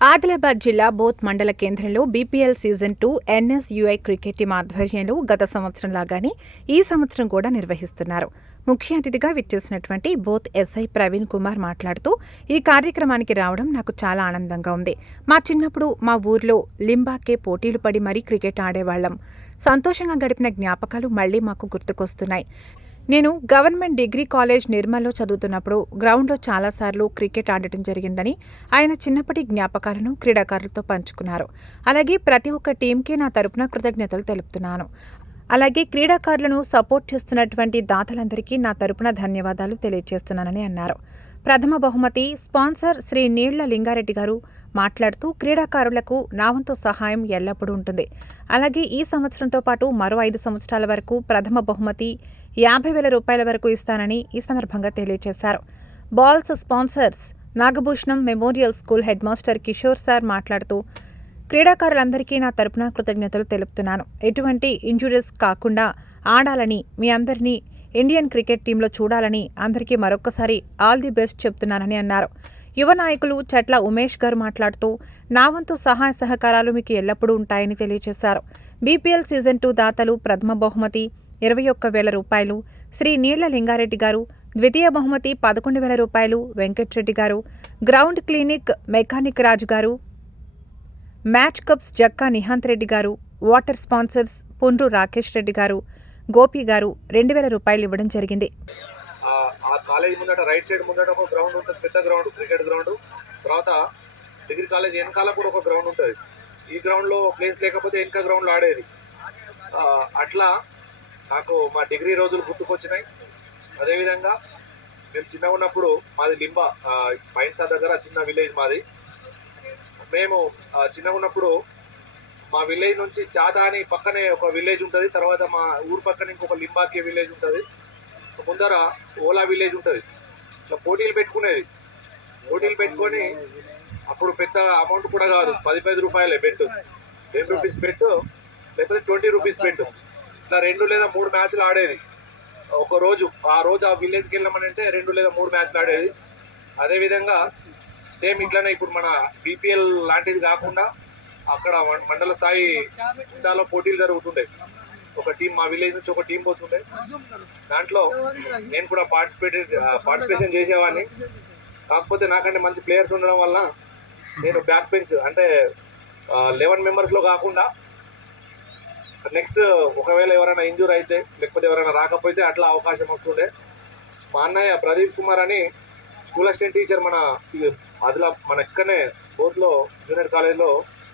ఆదిలాబాద్ జిల్లా బోత్ మండల కేంద్రంలో BPL season two NSUI cricket team ఆధ్వర్యంలో గత సంవత్సరం లాగానే ఈ సంవత్సరం కూడా నిర్వహిస్తున్నారు. ముఖ్య అతిథిగా విచ్చేసినటువంటి బోత్ ఎస్ఐ ప్రవీణ్ కుమార్ మాట్లాడుతూ ఈ కార్యక్రమానికి రావడం నాకు చాలా ఆనందంగా ఉంది. మా చిన్నప్పుడు మా ఊర్లో లింబాకే పోటీలు పడి మరీ క్రికెట్ ఆడేవాళ్ళం సంతోషంగా గడిపిన జ్ఞాపకాలు మళ్ళీ మాకు గుర్తుకొస్తున్నాయి. నేను గవర్నమెంట్ డిగ్రీ కాలేజ్ నిర్మల్లో చదువుతున్నప్పుడు గ్రౌండ్లో చాలాసార్లు క్రికెట్ ఆడటం జరిగిందని ఆయన చిన్నప్పటి జ్ఞాపకాలను క్రీడాకారులతో పంచుకున్నారు. అలాగే ప్రతి ఒక్క టీంకి నా తరపున కృతజ్ఞతలు తెలుపుతున్నాను. అలాగే క్రీడాకారులను సపోర్ట్ చేస్తున్నటువంటి దాతలందరికీ నా తరపున ధన్యవాదాలు తెలియజేస్తున్నానని అన్నారు. ప్రథమ బహుమతి స్పాన్సర్ శ్రీ నీళ్ళ లింగారెడ్డి గారు మాట్లాడుతూ క్రీడాకారులకు నా వంతు సహాయం ఎల్లప్పుడూ ఉంటుంది. అలాగే ఈ సంవత్సరంతో పాటు మరో ఐదు సంవత్సరాల వరకు ప్రథమ బహుమతి యాభై వేల రూపాయల వరకు ఇస్తానని ఈ సందర్భంగా తెలియజేశారు. Balls sponsors Nagabhushanam memorial school head master Kishore sir మాట్లాడుతూ క్రీడాకారులందరికీ నా తరపున కృతజ్ఞతలు తెలుపుతున్నాను. ఎటువంటి ఇంజురీస్ కాకుండా ఆడాలని మీ అందరినీ ఇండియన్ క్రికెట్ టీంలో చూడాలని అందరికీ మరొక్కసారి ఆల్ ది బెస్ట్ చెప్తున్నానని అన్నారు. యువ నాయకులు చట్ల ఉమేష్ గారు మాట్లాడుతూ నా వంతు సహాయ సహకారాలు మీకు ఎల్లప్పుడూ ఉంటాయని తెలియజేశారు. బీపీఎల్ సీజన్ టూ దాతలు ప్రథమ బహుమతి ఇరవై ఒక్క వేల రూపాయలు శ్రీ నీళ్ళ లింగారెడ్డి గారు ద్వితీయ బహుమతి పదకొండు వేల రూపాయలు వెంకట్రెడ్డి గారు ground clinic mechanic Raju garu match cups Jakka Nihanth Reddy గారు వాటర్ స్పాన్సర్స్ పుండ్రు రాకేష్ రెడ్డి గారు గోపి గారు రెండు వేల రూపాయలు ఇవ్వడం జరిగింది. ఆ- కాలేజ్ ముందట రైట్ సైడ్ ముందట ఒక గ్రౌండ్ ఉంటుంది పెద్ద గ్రౌండ్ క్రికెట్ గ్రౌండ్. తర్వాత డిగ్రీ కాలేజ్ వెనకాల కూడా ఒక గ్రౌండ్ ఉంటుంది. ఈ గ్రౌండ్లో ప్లేస్ లేకపోతే వెనక గ్రౌండ్లో ఆడేది. అట్లా నాకు మా డిగ్రీ రోజులు గుర్తుకొచ్చినాయి. అదేవిధంగా మేము చిన్నగా ఉన్నప్పుడు మాది లింబ పైన్సా దగ్గర చిన్న విలేజ్ మాది. మేము చిన్నగా ఉన్నప్పుడు మా విలేజ్ నుంచి చాదా అని పక్కనే ఒక విలేజ్ ఉంటుంది తర్వాత మా ఊరు పక్కన ఇంకొక లింబాకే విలేజ్ ఉంటుంది. ముందర ఓలా విలేజ్ ఉంటుంది. ఇట్లా పోటీలు పెట్టుకునేది. పోటీలు పెట్టుకొని అప్పుడు పెద్ద అమౌంట్ కూడా కాదు పది పది రూపాయలే పెట్టు టెన్ రూపీస్ పెట్టు లేకపోతే ట్వంటీ రూపీస్ పెట్టు ఇట్లా రెండు లేదా మూడు మ్యాచ్లు ఆడేది. ఒక రోజు ఆ రోజు ఆ విలేజ్కి వెళ్ళామని అంటే రెండు లేదా మూడు మ్యాచ్లు ఆడేది. అదేవిధంగా సేమ్ ఇట్లానే ఇప్పుడు మన బీపీఎల్ లాంటిది కాకుండా అక్కడ మండల స్థాయి జిల్లాలో పోటీలు జరుగుతుండే. ఒక టీం మా విలేజ్ నుంచి ఒక టీం పోతుండే. దాంట్లో నేను కూడా పార్టిసిపేట్ పార్టిసిపేషన్ చేసేవాడిని. కాకపోతే నాకంటే మంచి ప్లేయర్స్ ఉండడం వల్ల నేను బ్యాక్ బెంచ్ అంటే లెవెన్ మెంబర్స్లో కాకుండా నెక్స్ట్ ఒకవేళ ఎవరైనా ఇంజూర్ అయితే లేకపోతే ఎవరైనా రాకపోతే అట్లా అవకాశం వస్తుండే. మా అన్నయ్య ప్రదీప్ కుమార్ అని స్కూల్ అసిస్టెంట్ టీచర్ మన అదిలా మన ఇక్కడనే బోర్డులో జూనియర్ కాలేజ్లో